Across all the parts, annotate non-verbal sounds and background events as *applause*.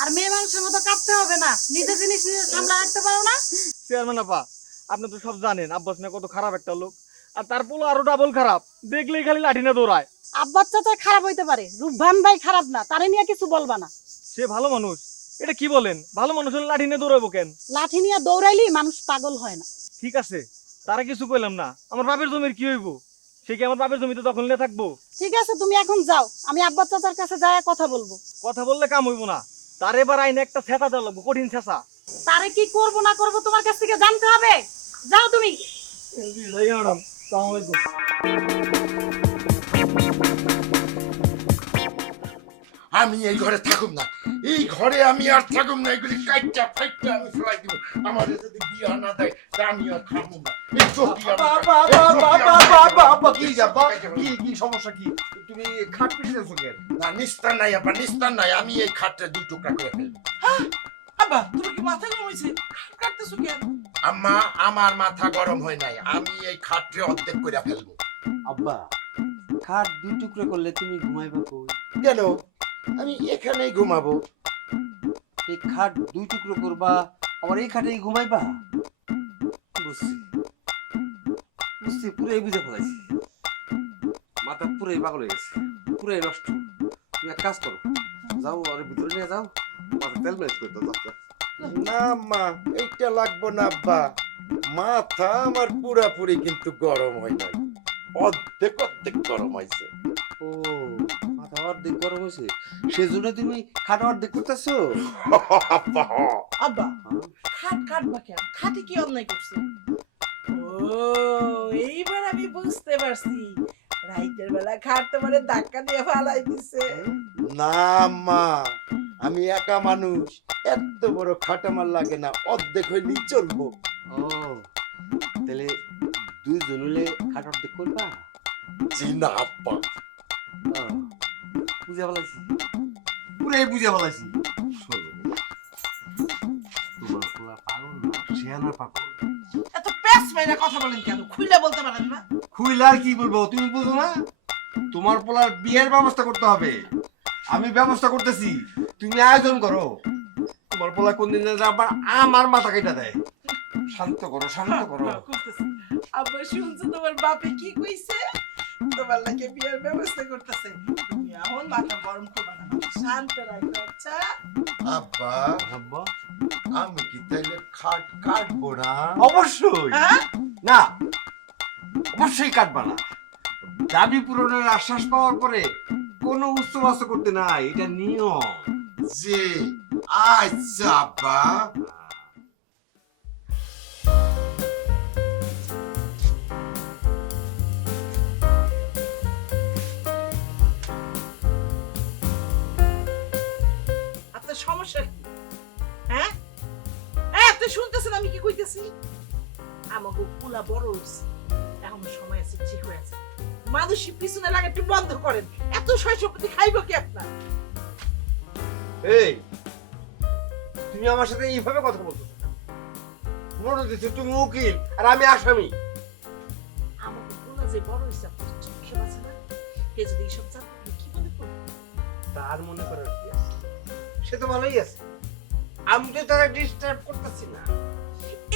আর মেয়ে মানুষের মতো কাঁদতে হবে না। নিজে জিনিস নিজে সামলা রাখতে পারো না। চেয়ারম্যান আপা আপনি তো সব জানেন আব্বাস কত খারাপ একটা লোক। আর তার পোলা আরও ডাবল খারাপ। দেখলেই খালি লাঠি না দৌড়ায়। চাচা খারাপ হইতে পারে। রূপভান ভাই খারাপ না তারে নিয়ে কিছু বলবা না। সে ভালো মানুষ। এটা কি বলেন? ভালো মানুষ হলে লাঠি নিয়ে দৌড়াবো কেন? লাঠি নিয়ে দৌড়াইলি মানুষ পাগল হয় না। ঠিক আছে তারা কিছু কইলাম না। আমার বাপের জমির কি হইব? সে কি আমার বাপের জমিতে দখল নিয়ে থাকব? ঠিক আছে তুমি এখন যাও। আমি আব্বার চাচার কাছে যায় কথা বলব। কথা বললে কাম হইব না। তার এবার আইনে একটা ছেঁচা দেওয়া লাগবো কঠিন ছেঁচা। তারে কি করব না করব তোমার কাছ থেকে জানতে হবে? যাও তুমি। ম্যাডাম সালাম আলাইকুম আমি এই ঘরে থাকুম না। এই ঘরে আমি আর থাকুম না এগুলি কাইটা ফাইটা আমি ফেলাই দিব। আমার যদি বিয়া না দেয় তা আমি আর থাকুম না। আমার মাথা গরম হয় নাই আমি এই খাটরে অর্ধেক করে ফেলব আব্বা খাট দুই টুকরো করলে তুমি ঘুমাইবা কেন আমি এখানেই ঘুমাবো এই খাট দুই টুকরো করবা, আবার এই খাটেই ঘুমাইবা? বুঝছি। বুঝছি পুরাই বুঝে ফেলাইছি। মাথা পুরাই পাগল হয়ে গেছে পুরাই নষ্ট। তুমি এক কাজ করো যাও ওর ভিতরে নিয়ে যাও মাথা তেল মেরেজ করে দাও। না মা এইটা লাগবো না আব্বা। মাথা আমার পুরাপুরি কিন্তু গরম হয় নাই। অর্ধেক অর্ধেক গরম হয়েছে। ও মাথা অর্ধেক গরম হয়েছে? সেজন্য তুমি খাট অর্ধেক করতেছো? *laughs* আব্বা আব্বা খাট কাটবা কেন? খাটে কি অন্যায় করছে? এইবার আমি বুঝতে পারছি। রাইতের বেলা খাট তোমারে ধাক্কা দিয়ে ফালাই দিছে। না মা আমি একা মানুষ। এত বড় খাট আমার লাগে না অর্ধেক হইলেই চলবো। ও তাহলে দুইজন হলে খাট অর্ধেক করবা? জি না ও, বুঝে ফেলাইছি। পুরাই বুঝে ফেলাইছি। তোমার পোলা পাগল না শেয়ানা পাগল। এত প্যাস মাইরা কথা বলেন কেন? খুইলা বলতে পারেন না। খুইলা আর কি বলব? তুমি বুঝো না? তোমার পোলার বিয়ের ব্যবস্থা করতে হবে। আমি ব্যবস্থা করতেছি। তুমি আয়োজন করো। তোমার পোলা কোন দিন আবার আমার মাথা কেটে দেয়। শান্ত করো শান্ত করো। আব্বা শুনছো তোমার বাপে কি কইছে? তোমার লাগে বিয়ের ব্যবস্থা করতেছে। তুমি এখন মাথা গরম করবা না শান্ত রাখো আচ্ছা। আব্বা আব্বা। আমি কি তাইলে খাট কাটবো না? অবশ্যই। হ্যাঁ? না অবশ্যই কাটবা না। দাবি পূরণের আশ্বাস পাওয়ার পরে কোনো উচ্চবাস করতে নাই এটা নিয়ম। জি আচ্ছা আব্বা। সমস্যা কি? হ্যাঁ? হ্যাঁ শুনতেছেন আমি কি কইতেছি? আমাকে বড় হইছে। এখন সময় আছে ঠিক হয়ে আছে। মানুষের পিছনে লাগে একটু বন্ধ করেন। এত খাইব কি আপনার? এই তুমি আমার সাথে এইভাবে কথা বলছো মনে হচ্ছে তুমি উকিল আর আমি আসামি। আমাকে যে বড় হইছে আপনার চোখে না। কে যদি এইসব জানতে কি মনে করবে? তার মনে করার কি? সে তো ভালোই আছে আমি তো তারা ডিস্টার্ব করতেছি না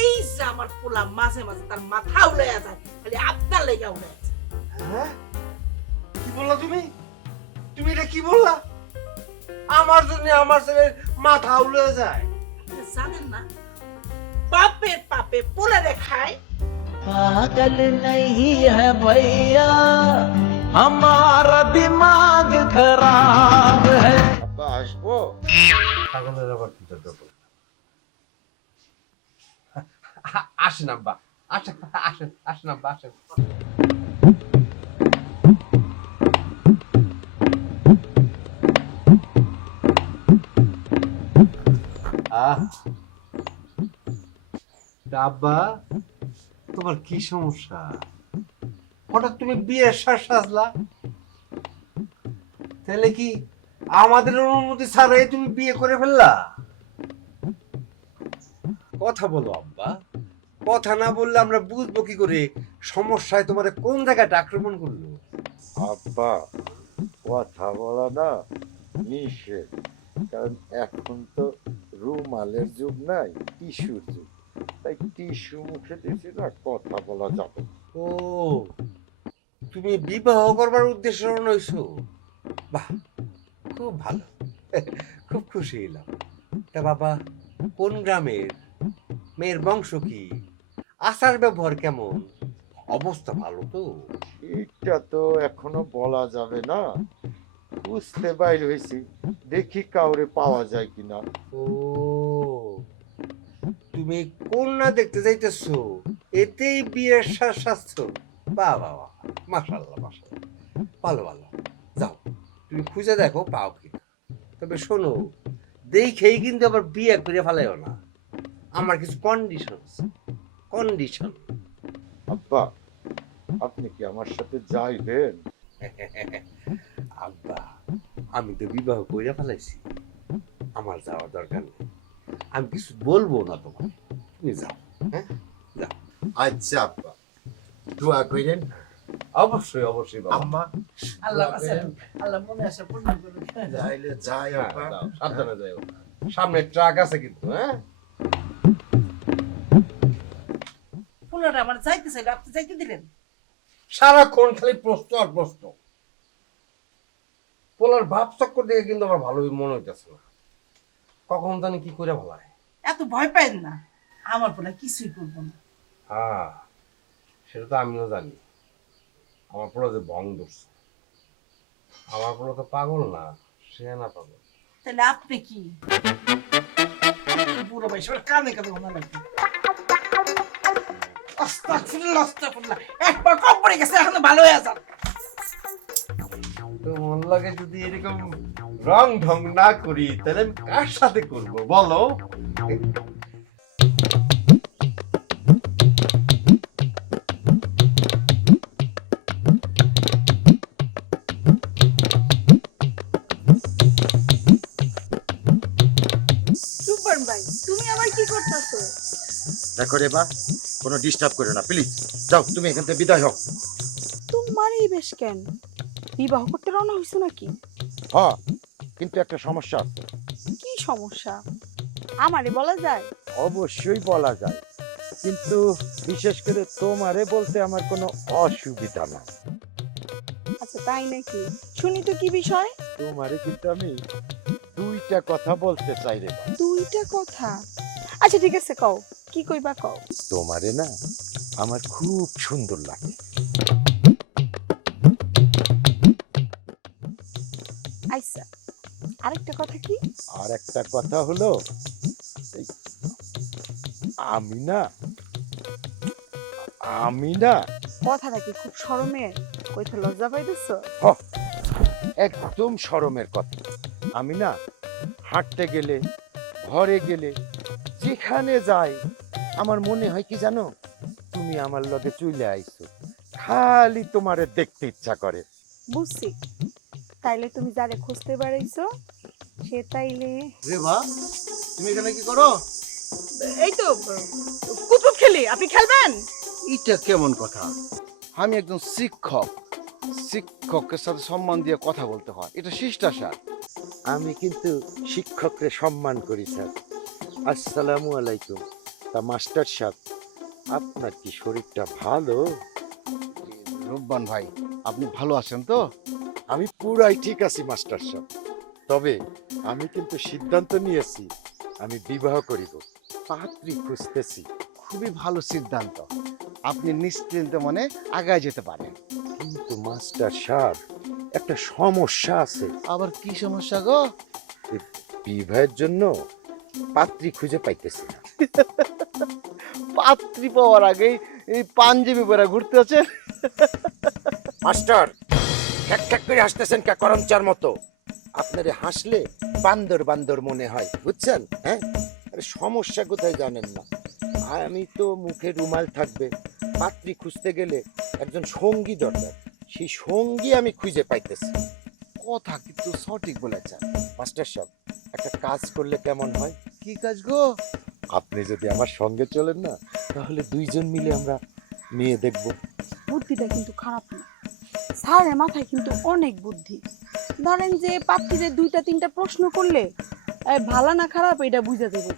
এই যে আমার পোলা মাঝে মাঝে তার মাথা উড়াইয়া যায় খালি আপনার লেগে উড়াইয়া যায় হ্যাঁ কি বললা তুমি তুমি এটা কি বললা আমার জন্য আমার ছেলের মাথা উড়ে যায় আপনি জানেন না বাপের পাপে পোলা রেখায় पागल नहीं है भैया हमारा दिमाग खराब है আব্বা আসবো পাগলের আবার কি দরকার? আসেন আব্বা, আসেন আসেন আব্বা আসেন। আব্বা, তোমার কি সমস্যা? হঠাৎ তুমি বিয়ের সাজ সাজলা? তাহলে কি আমাদের অনুমতি ছাড়াই তুমি বিয়ে করে ফেললা। কথা বলো আব্বা। কথা না বললে আমরা বুঝব কি করে? সমস্যায় তোমার কোন জায়গাটা আক্রমণ করল? আব্বা কথা বলা না নিষেধ। কারণ এখন তো রুমালের যুগ নাই টিস্যুর যুগ। তাই টিস্যু মুখে দিয়েছি না কথা বলা যাবে ও তুমি বিবাহ করবার উদ্দেশ্য নইছো বাহ খুব ভালো। খুব খুশি হইলাম। তা বাবা কোন গ্রামের? মেয়ের বংশ কি? আচার ব্যবহার কেমন? অবস্থা ভালো তো। এটা তো এখনও বলা যাবে না। বুঝতে বাইর হয়েছি। দেখি কাউরে পাওয়া যায় কিনা। ও তুমি কন্যা দেখতে যাইতেছো। এতেই বিয়ের শা- স্বাস্থ্য বাহ বাহ বাহ। মাশাল্লাহ মাশাল্লাহ ভালো ভালো। তুমি খুঁজে দেখো পাও কি তবে শোনো দেখেই কিন্তু আবার বিয়ে করে ফেলাইও না। আমার কিছু কন্ডিশন আছে। কন্ডিশন আব্বা আপনি কি আমার সাথে যাইবেন? *laughs* আব্বা আমি তো বিবাহ করে ফেলাইছি। আমার যাওয়ার দরকার নেই। আমি কিছু বলব না তোমাকে। তুমি যাও হ্যাঁ? আচ্ছা আব্বা। দোয়া করেন অবশ্যই অবশ্যই আম্মা আল্লাহ আল্লাহ মনে আসে পূর্ণ করুন যাইলে যাই হ্যাঁ, সাবধানে যাও সামনে ট্রাক আছে কিন্তু হ্যাঁ? আমার যাইতে চাইলো আপনি যাইতে দিলেন? সারাক্ষণ খালি প্রশ্ন আর প্রশ্ন। পোলার ভাব চক্কর দেখে কিন্তু আমার ভালোই মনে হইতেছে না। কখন জানি কি করে ভালো এত ভয় পাইন না। আমার বলে কিছুই করব না। হ্যাঁ সেটা তো আমিও জানি। আমার পোলা যে ভং ধরছে। আমার পোলা তো পাগল না সে না পাগল। তাহলে আপনি কি? বুড়ো ভাই সবার কানে কানে মনে লাগবে। আস্তাগফিরুল্লাহ, আস্তাগফিরুল্লাহ। একবার কম পড়ে গেছে এখনও ভালো হয়ে যান তো মন লাগে যদি এরকম রং ঢং না করি তাহলে আমি কার সাথে করব বলো? দেখো রে বা কোনো ডিস্টার্ব করো না প্লিজ যাও তুমি এখান থেকে বিদায় হও। তোমারই বেশ কেন? বিবাহ করতে রওনা হইছো নাকি? হ কিন্তু একটা সমস্যা আছে। কি সমস্যা? আমারে বলা যায়? অবশ্যই বলা যায়। কিন্তু বিশেষ করে তোমারে বলতে আমার কোনো অসুবিধা না আচ্ছা তাই নাকি? শুনি তো কি বিষয়? তোমারে কিন্তু আমি দুইটা কথা বলতে চাই রে। দুইটা কথা? আচ্ছা ঠিক আছে কও। কি কইবা কও? তোমারে না আমার খুব সুন্দর লাগে। আইসা আরেকটা কথা কি? আর একটা কথা হলো এই, আমি না আমি না কথাটা কি খুব শরমের কইতে লজ্জা পাইতেছ? একদম শরমের কথা। আমি না হাঁটতে গেলে ঘরে গেলে যেখানে যাই আমার মনে হয় কি জানো? তুমি আমার লগে চলে আইছো। খালি তোমারে দেখতে ইচ্ছা করে। বুঝছি। তাইলে তুমি যারে খুঁজতে বাড়াইছো সে তাইলে রে রেবা তুমি এখানে কি করো? এই তো কুতুব খেলি আপনি খেলবেন? এটা কেমন কথা? আমি একজন শিক্ষক। শিক্ষকের সাথে সম্মান দিয়ে কথা বলতে হয়। এটা শিষ্টাচার। আমি কিন্তু শিক্ষককে সম্মান করি স্যার। আসসালামু আলাইকুম। তা মাস্টার সাহেব আপনার কি শরীরটা ভালো? রূপবান ভাই আপনি ভালো আছেন তো? আমি পুরাই ঠিক আছি মাস্টার সাহেব। তবে আমি কিন্তু সিদ্ধান্ত নিয়েছি আমি বিবাহ করিব। পাত্রী খুঁজতেছি। খুবই ভালো সিদ্ধান্ত। আপনি নিশ্চিন্ত মনে আগায় যেতে পারেন। কিন্তু মাস্টার সাহেব একটা সমস্যা আছে। আবার কি সমস্যা গো? বিবাহের জন্য পাত্রী খুঁজে পাইতেছি না। *laughs* পাত্রী পাওয়ার আগেই এই পাঞ্জাবি পরে ঘুরতে আছে। মাস্টার খ্যাক খ্যাক করে হাসতেছেন কে করমচার মতো? আপনারে হাসলে বান্দর বান্দর মনে হয় বুঝছেন? হ্যাঁ? আরে সমস্যা কোথায় জানেন না? আমি তো মুখে রুমাল থাকবে পাত্রী খুঁজতে গেলে একজন সঙ্গী দরকার। সেই সঙ্গী আমি খুঁজে পাইতেছি। কথা কিন্তু সঠিক বলেছেন। মাস্টার সাহেব একটা কাজ করলে কেমন হয়? কি কাজ গো? আপনি যদি আমার সঙ্গে চলেন না তাহলে দুইজন মিলে আমরা মেয়ে দেখব। বুদ্ধিটা কিন্তু খারাপ না। স্যারের মাথায় কিন্তু অনেক বুদ্ধি। ধরেন যে পাত্রীদের দুইটা তিনটা প্রশ্ন করলে ভালো না খারাপ এটা বুঝে দেবো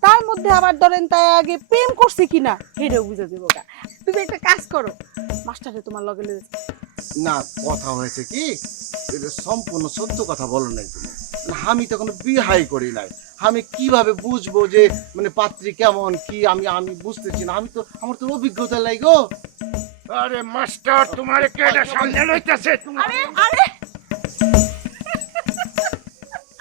তার মধ্যে আবার ধরেন তাই আগে প্রেম করছে কিনা সেটাও বুঝে দেবো তুমি একটা কাজ করো মাস্টারে তোমার লগে লগে না কথা হয়েছে কি? এটা সম্পূর্ণ সত্য কথা বলো নাই তুমি। আমি তো কোনো বিহাই করি নাই। আমি কীভাবে বুঝব যে মানে পাত্রী কেমন কি আমি আমি বুঝতেছি না। আমি তো আমার তো অভিজ্ঞতা লাগো আরে মাস্টার তোমার কে এটা সামনে লইতেছে? আরে আরে